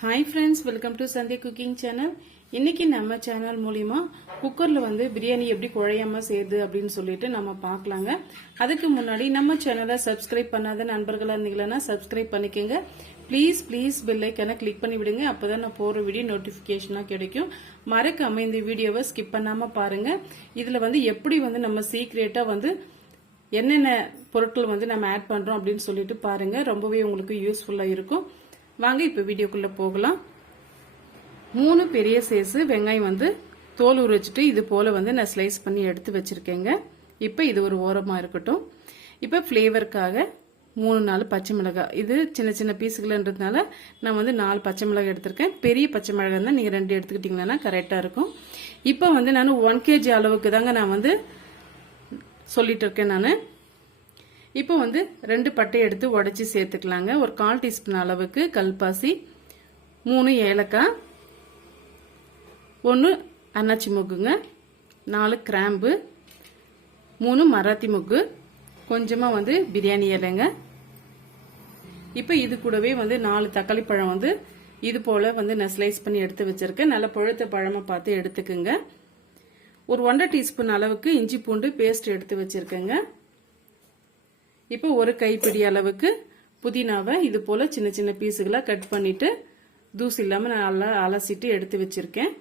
Hi friends welcome to Sandhya cooking channel இன்னைக்கு நம்ம channel மூலியமா குக்கர்ல வந்து பிரியாணி எப்படி குழையாம செய்யுது அப்படின்னு சொல்லிட்டு நம்ம பார்க்கலாங்க. அதுக்கு முன்னாடி நம்ம சேனலை சப்ஸ்கிரைப் பண்ணாத நண்பர்களா இருந்தீங்களன்னா சப்ஸ்கிரைப் பண்ணிக்கோங்க. ப்ளீஸ் ப்ளீஸ் பெல்லைக்கான கிளிக் பண்ணி விடுங்க. அப்பதான் நான் போற வீடியோ நோட்டிபிகேஷனா கிடைக்கும். மறக்காம இந்த வீடியோவை ஸ்கிப் பண்ணாம பாருங்க. இதுல வந்து எப்படி வந்து நம்ம சீக்ரெட்டா வந்து என்னென்ன பொருட்கள் வந்து நம்ம ஆட் பண்றோம் அப்படின்னு சொல்லிட்டு பாருங்க. ரொம்பவே உங்களுக்கு யூஸ்ஃபுல்லா இருக்கும். வாங்க இப்ப வீடியோக்குள்ள போகலாம். மூணு பெரிய சைஸு வெங்காயம் வந்து தோல் ஊற வச்சுட்டு இது போல வந்து நான் ஸ்லைஸ் பண்ணி எடுத்து வச்சிருக்கேங்க. இப்போ இது ஒரு ஓரமா இருக்கட்டும். இப்போ ஃப்ளேவருக்காக மூணு நாலு பச்சை மிளகாய். இது சின்ன சின்ன பீஸுகள்ன்றதுனால நான் வந்து நாலு பச்சை மிளகாய் எடுத்திருக்கேன். பெரிய பச்சை மிளகாய் இருந்தால் நீங்கள் ரெண்டு எடுத்துக்கிட்டிங்கன்னா கரெக்டாக இருக்கும். இப்போ வந்து நான் ஒன் கேஜி அளவுக்கு தாங்க நான் வந்து சொல்லிட்டு இருக்கேன் நான். இப்போ வந்து ரெண்டு பட்டை எடுத்து உடச்சி சேர்த்துக்கலாங்க. ஒரு கால் டீஸ்பூன் அளவுக்கு கல்பாசி மூணு ஏலக்காய் ஒன்று அன்னாச்சி மொக்குங்க நாலு கிராம்பு மூணு மராத்தி மொக்கு கொஞ்சமாக வந்து பிரியாணி இலைங்க. இப்போ இது கூடவே வந்து நாலு தக்காளி பழம் வந்து இது போல் வந்து நான் ஸ்லைஸ் பண்ணி எடுத்து வச்சிருக்கேன். நல்ல பழுத்த பழமாக பார்த்து எடுத்துக்குங்க. ஒரு ஒன்றரை டீஸ்பூன் அளவுக்கு இஞ்சி பூண்டு பேஸ்ட் எடுத்து வச்சுருக்கேங்க. இப்போ ஒரு கைப்பிடி அளவுக்கு புதினாவை இது போல சின்ன சின்ன பீஸுகளாக கட் பண்ணிட்டு தூசி இல்லாம நான் நல்லா அலசிட்டு எடுத்து வச்சிருக்கேன்.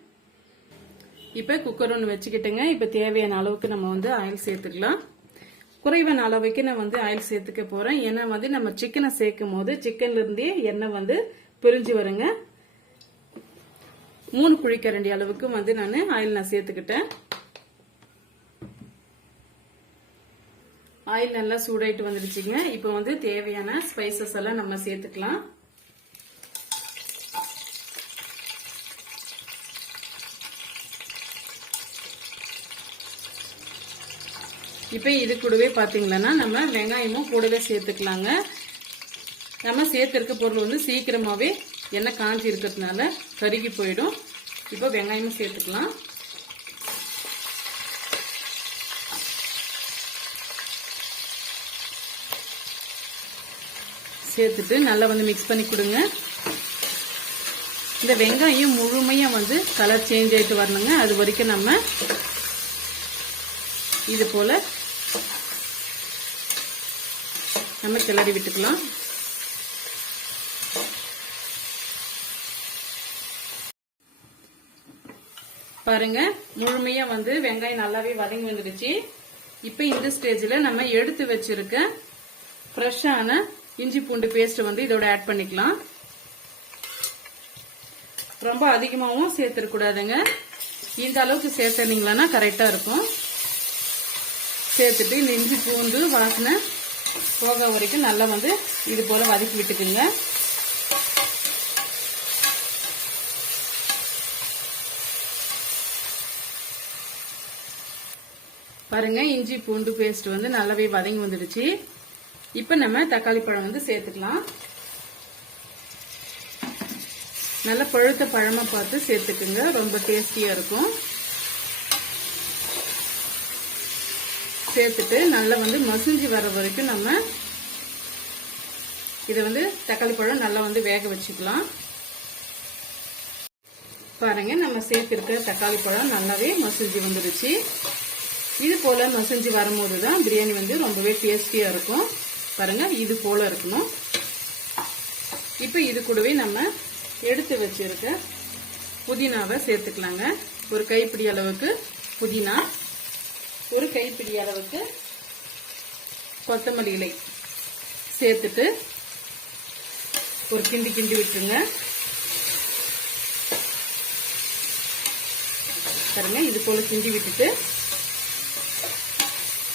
இப்போ குக்கர் ஒன்று வச்சுக்கிட்டேங்க. இப்போ தேவையான அளவுக்கு நம்ம வந்து ஆயில் சேர்த்துக்கலாம். குறைவான அளவுக்கு நான் வந்து ஆயில் சேர்த்துக்க போறேன். ஏன்னா வந்து நம்ம சிக்கனை சேர்க்கும் போது சிக்கன்ல இருந்தே எண்ணெய் வந்து பிரிஞ்சு வருங்க. மூணு குழிக்கரண்டி அளவுக்கு வந்து நான் ஆயில் நான் சேர்த்துக்கிட்டேன். ஆயில் நல்லா சூடாயிட்டு வந்துருச்சுங்க. இப்போ வந்து தேவையான ஸ்பைசஸ் எல்லாம் நம்ம சேர்த்துக்கலாம். இப்போ இது கூடவே பார்த்தீங்கன்னா நம்ம வெங்காயமும் கூடவே சேர்த்துக்கலாங்க. நம்ம சேர்த்துருக்க பொருள் வந்து சீக்கிரமாகவே எண்ணெய் காஞ்சி இருக்கிறதுனால கருகி போயிடும். இப்போ வெங்காயமும் சேர்த்துக்கலாம். சேர்த்துட்டு நல்லா வந்து மிக்ஸ் பண்ணி கொடுங்க. இந்த வெங்காயம் முழுமையாக வந்து கலர் சேஞ்ச் ஆயிட்டு வரணுங்க. அது வரைக்கும் நம்ம இது போல நம்ம கிளறி விட்டுக்கலாம். பாருங்க முழுமையா வந்து வெங்காயம் நல்லாவே வதங்கி வந்துடுச்சு. இப்போ இந்த ஸ்டேஜில் நம்ம எடுத்து வச்சிருக்க ஃப்ரெஷ்ஷான இஞ்சி பூண்டு பேஸ்ட் வந்து இதோட ஆட் பண்ணிக்கலாம். ரொம்ப அதிகமாகவும் சேர்த்துடக்கூடாதுங்க. இந்த அளவுக்கு சேர்த்துனீங்களா கரெக்டாக இருக்கும். சேர்த்துட்டு இந்த இஞ்சி பூண்டு வாசனை போக வரைக்கும் நல்லா வந்து இது போல் வதக்கி விட்டுக்குங்க. பாருங்க இஞ்சி பூண்டு பேஸ்ட் வந்து நல்லாவே வதங்கி வந்துடுச்சு. இப்ப நம்ம தக்காளி பழம் வந்து சேர்த்துக்கலாம். நல்ல பழுத்த பழமா பார்த்து சேர்த்துக்குங்க. ரொம்ப டேஸ்டியா இருக்கும். சேர்த்துட்டு நல்லா வந்து மசிஞ்சு வர வரைக்கும் நம்ம இதை வந்து தக்காளி பழம் நல்லா வந்து வேக வச்சுக்கலாம். பாருங்க நம்ம சேர்த்திருக்க தக்காளி பழம் நல்லாவே மசிஞ்சு வந்துருச்சு. இது போல மசிஞ்சு வரும்போது தான் பிரியாணி வந்து ரொம்பவே டேஸ்டியா இருக்கும். பாருங்க இது போல இருக்கணும். இப்போ இது கூடவே நம்ம எடுத்து வச்சிருக்க புதினாவை சேர்த்துக்கலாங்க. ஒரு கைப்பிடி அளவுக்கு புதினா ஒரு கைப்பிடி அளவுக்கு கொத்தமல்லி இலை சேர்த்துட்டு ஒரு கிண்டி கிண்டி விட்டுருங்க. பாருங்க இது போல கிண்டி விட்டுட்டு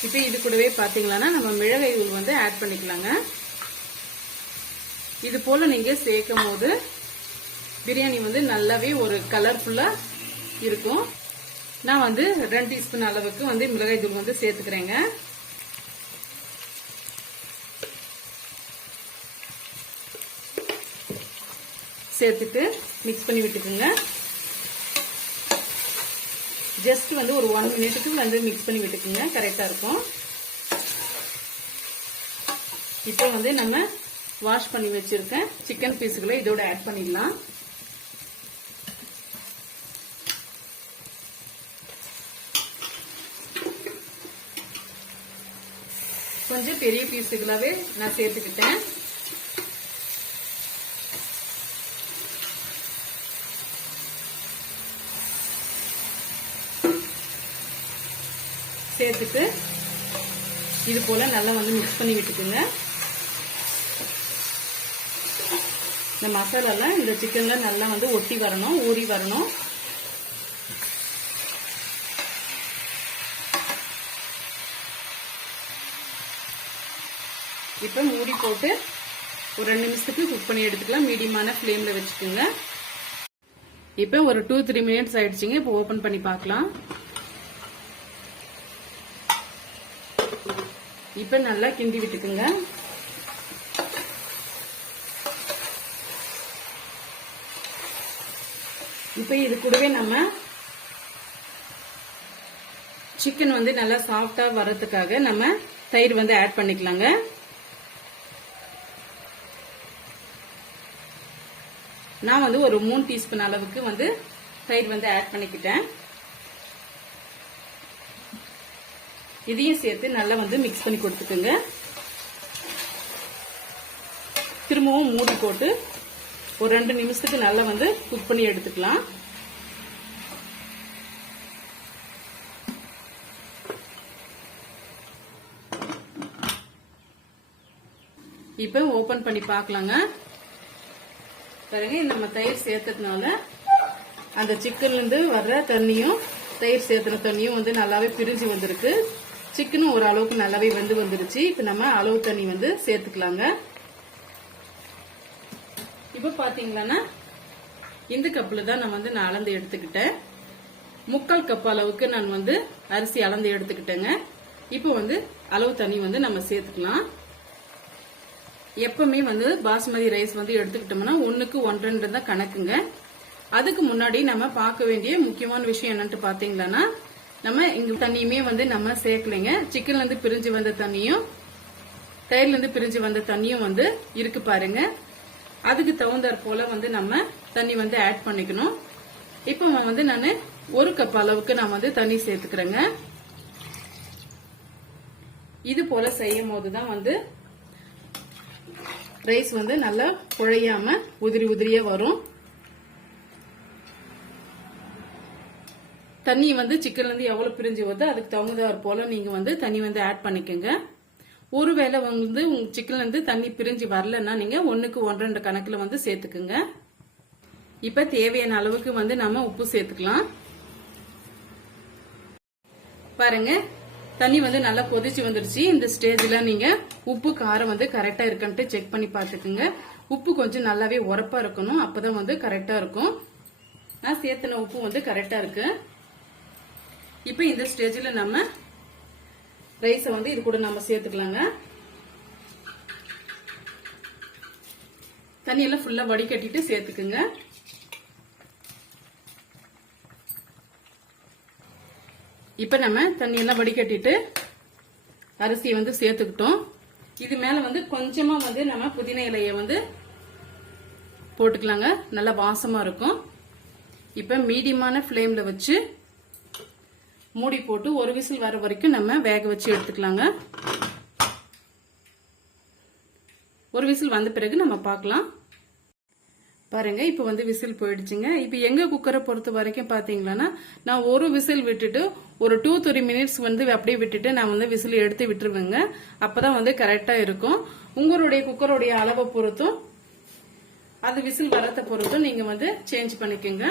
இப்போ இது கூடவே பார்த்தீங்களன்னா நம்ம மிளகாய் தூள் வந்து ஆட் பண்ணிக்கலாங்க. இது போல நீங்கள் சேர்க்கும் போது பிரியாணி வந்து நல்லாவே ஒரு கலர்ஃபுல்லாக இருக்கும். நான் வந்து ரெண்டு டீஸ்பூன் அளவுக்கு வந்து மிளகாய் தூள் வந்து சேர்த்துக்கிறேங்க. சேர்த்துட்டு மிக்ஸ் பண்ணி விட்டுக்குங்க. ஜஸ்ட் வந்து ஒரு ஒன் மினிட்டுக்கு வந்து மிக்ஸ் பண்ணி விட்டுக்கோங்க. கரெக்டாக இருக்கும். இப்போ வந்து நம்ம வாஷ் பண்ணி வச்சிருக்கேன் சிக்கன் பீஸுகளை இதோட ஆட் பண்ணிடலாம். கொஞ்சம் பெரிய பீஸுகளாகவே நான் சேர்த்துக்கிட்டேன். சேர்த்துட்டு இது போல நல்லா வந்து மிக்ஸ் பண்ணி விட்டுக்குங்க. இந்த மசாலாலாம் இந்த சிக்கன்ல நல்லா வந்து ஒட்டி வரணும் ஊறி வரணும். இப்போ மூடி போட்டு ஒரு ரெண்டு நிமிஷத்துக்கு குக் பண்ணி எடுத்துக்கலாம். மீடியமான ஃப்ளேம்ல வச்சுக்கோங்க. இப்போ ஒரு டூ த்ரீ மினிட்ஸ் ஆயிடுச்சுங்க. இப்போ ஓபன் பண்ணி பார்க்கலாம். இப்ப நல்லா கிண்டி விட்டுக்குங்க. இப்ப இது கூடவே நம்ம சிக்கன் வந்து நல்லா சாஃப்டா வர்றதுக்காக நம்ம தயிர் வந்து ஆட் பண்ணிக்கலாங்க. நான் வந்து ஒரு மூணு டீஸ்பூன் அளவுக்கு வந்து தயிர் வந்து ஆட் பண்ணிக்கிட்டேன். இதையும் சேர்த்து நல்லா வந்து மிக்ஸ் பண்ணி கொடுத்துக்கோங்க. திரும்பவும் மூடி போட்டு ஒரு ரெண்டு நிமிஷத்துக்கு நல்லா வந்து குக் பண்ணி எடுத்துக்கலாம். இப்ப ஓபன் பண்ணி பார்க்கலாங்க. பிறகு நம்ம தயிர் சேர்த்ததுனால அந்த சிக்கன்ல இருந்து வர்ற தண்ணியும் தயிர் சேர்த்துன தண்ணியும் வந்து நல்லாவே பிரிஞ்சு வந்திருக்கு. சிக்கனும் ஒரு அளவுக்கு நல்லாவே வெந்து வந்துருச்சு. இப்ப நம்ம அளவு தண்ணி வந்து சேர்த்துக்கலாங்க. இப்ப பார்த்தீங்களான்னா இந்த கப்புல தான் நான் வந்து நான் அளந்து எடுத்துக்கிட்டேன். முக்கால் கப் அளவுக்கு நான் வந்து அரிசி அளந்து எடுத்துக்கிட்டேங்க. இப்போ வந்து அளவு தண்ணி வந்து நம்ம சேர்த்துக்கலாம். எப்பவுமே வந்து பாஸ்மதி ரைஸ் வந்து எடுத்துக்கிட்டோம்னா ஒண்ணுக்கு ஒன்றரை தான் கணக்குங்க. அதுக்கு முன்னாடி நம்ம பார்க்க வேண்டிய முக்கியமான விஷயம் என்னன்ட்டு பாத்தீங்களன்னா நம்ம இங்க தண்ணியுமே வந்து நம்ம சேர்க்கலைங்க. சிக்கன்ல இருந்து பிரிஞ்சு வந்த தண்ணியும் தயிர்ல இருந்து பிரிஞ்சு வந்த தண்ணியும் வந்து இருக்கு பாருங்க. அதுக்கு தகுந்தாற் போல வந்து நம்ம தண்ணி வந்து ஆட் பண்ணிக்கணும். இப்போ வந்து நான் ஒரு கப் அளவுக்கு நான் வந்து தண்ணி சேர்த்துக்கிறேங்க. இது போல செய்யும் போதுதான் வந்து ரைஸ் வந்து நல்லா குழையாம உதிரி உதிரியா வரும். தண்ணி வந்து சிக்கன்லேருந்து எவ்வளோ பிரிஞ்சு வருதோ அதுக்கு தகுந்தாற் போல் நீங்கள் வந்து தண்ணி வந்து ஆட் பண்ணிக்கோங்க. ஒருவேளை வந்து உங்கள் சிக்கன்லேருந்து தண்ணி பிரிஞ்சு வரலன்னா நீங்கள் ஒன்றுக்கு ஒன்றரை கணக்கில் வந்து சேர்த்துக்குங்க. இப்போ தேவையான அளவுக்கு வந்து நம்ம உப்பு சேர்த்துக்கலாம். பாருங்க தண்ணி வந்து நல்லா கொதிச்சு வந்துருச்சு. இந்த ஸ்டேஜில் நீங்கள் உப்பு காரம் வந்து கரெக்டாக இருக்குன்ட்டு செக் பண்ணி பார்த்துக்குங்க. உப்பு கொஞ்சம் நல்லாவே உரப்பாக இருக்கணும். அப்பதான் வந்து கரெக்டாக இருக்கும். நான் சேர்த்துன உப்பு வந்து கரெக்டாக இருக்குது இப்போ இந்த ஸ்டேஜில் நம்ம ரைஸை வந்து இது கூட நம்ம சேர்த்துக்கலாங்க. தண்ணியெல்லாம் ஃபுல்லாக வடிகட்டிட்டு சேர்த்துக்குங்க. இப்போ நம்ம தண்ணியெல்லாம் வடிகட்டிட்டு அரிசியை வந்து சேர்த்துக்கிட்டோம். இது மேலே வந்து கொஞ்சமாக வந்து நம்ம புதினா இலையை வந்து போட்டுக்கலாங்க. நல்லா வாசமாக இருக்கும். இப்போ மீடியமான ஃப்ளேமில் வச்சு மூடி போட்டு ஒரு விசில் வர வரைக்கும் நம்ம வேக வச்சு எடுத்துக்கலாங்க. ஒரு விசில் வந்த பிறகு நம்ம பார்க்கலாம். பாருங்க இப்போ வந்து விசில் போயிடுச்சுங்க. இப்போ எங்க குக்கரை பொறுத்த வரைக்கும் பாத்தீங்களன்னா நான் ஒரு விசில் விட்டுட்டு ஒரு டூ த்ரீ மினிட்ஸ் வந்து அப்படியே விட்டுட்டு நான் வந்து விசில் எடுத்து விட்டுருவேங்க. அப்பதான் வந்து கரெக்டா இருக்கும். உங்களுடைய குக்கருடைய அளவை பொறுத்தும் அது விசில் வரத்தை பொறுத்தும் நீங்க வந்து சேஞ்ச் பண்ணிக்கோங்க.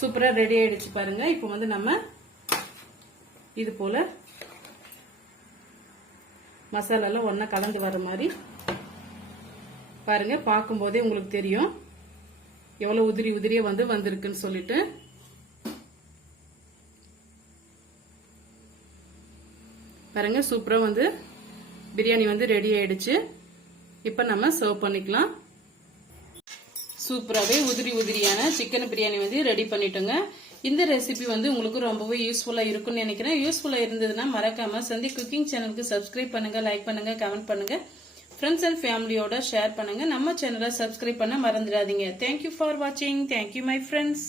சூப்பரா ரெடி ஆயிடுச்சு பாருங்க. இப்போ வந்து நம்ம இது போல மசாலாலாம் ஒன்னா கலந்து வர மாதிரி. பாருங்க பார்க்கும்போதே உங்களுக்கு தெரியும். எவ்வளவு உதிரி உதிரியே வந்து வந்திருக்குன்னு சொல்லிட்டு. பாருங்க சூப்பரா வந்து பிரியாணி வந்து ரெடி ஆயிடுச்சு. இப்ப நம்ம சர்வ் பண்ணிக்கலாம். சூப்பராகவே உதிரி உதிரியான சிக்கன் பிரியாணி வந்து ரெடி பண்ணிட்டோங்க. இந்த ரெசிபி வந்து உங்களுக்கு ரொம்பவே யூஸ்ஃபுல்லாக இருக்கும்னு நினைக்கிறேன். யூஸ்ஃபுல்லாக இருந்ததுன்னா மறக்காமல் சந்தி குக்கிங் சேனலுக்கு சப்ஸ்கிரைப் பண்ணுங்கள் லைக் பண்ணுங்கள் கமெண்ட் பண்ணுங்கள் ஃப்ரெண்ட்ஸ் அண்ட் ஃபேமிலியோட ஷேர் பண்ணுங்க. நம்ம சேனலை சப்ஸ்கிரைப் பண்ண மறந்துடாதீங்க. தேங்க்யூ ஃபார் வாட்சிங் தேங்க்யூ மை ஃப்ரெண்ட்ஸ்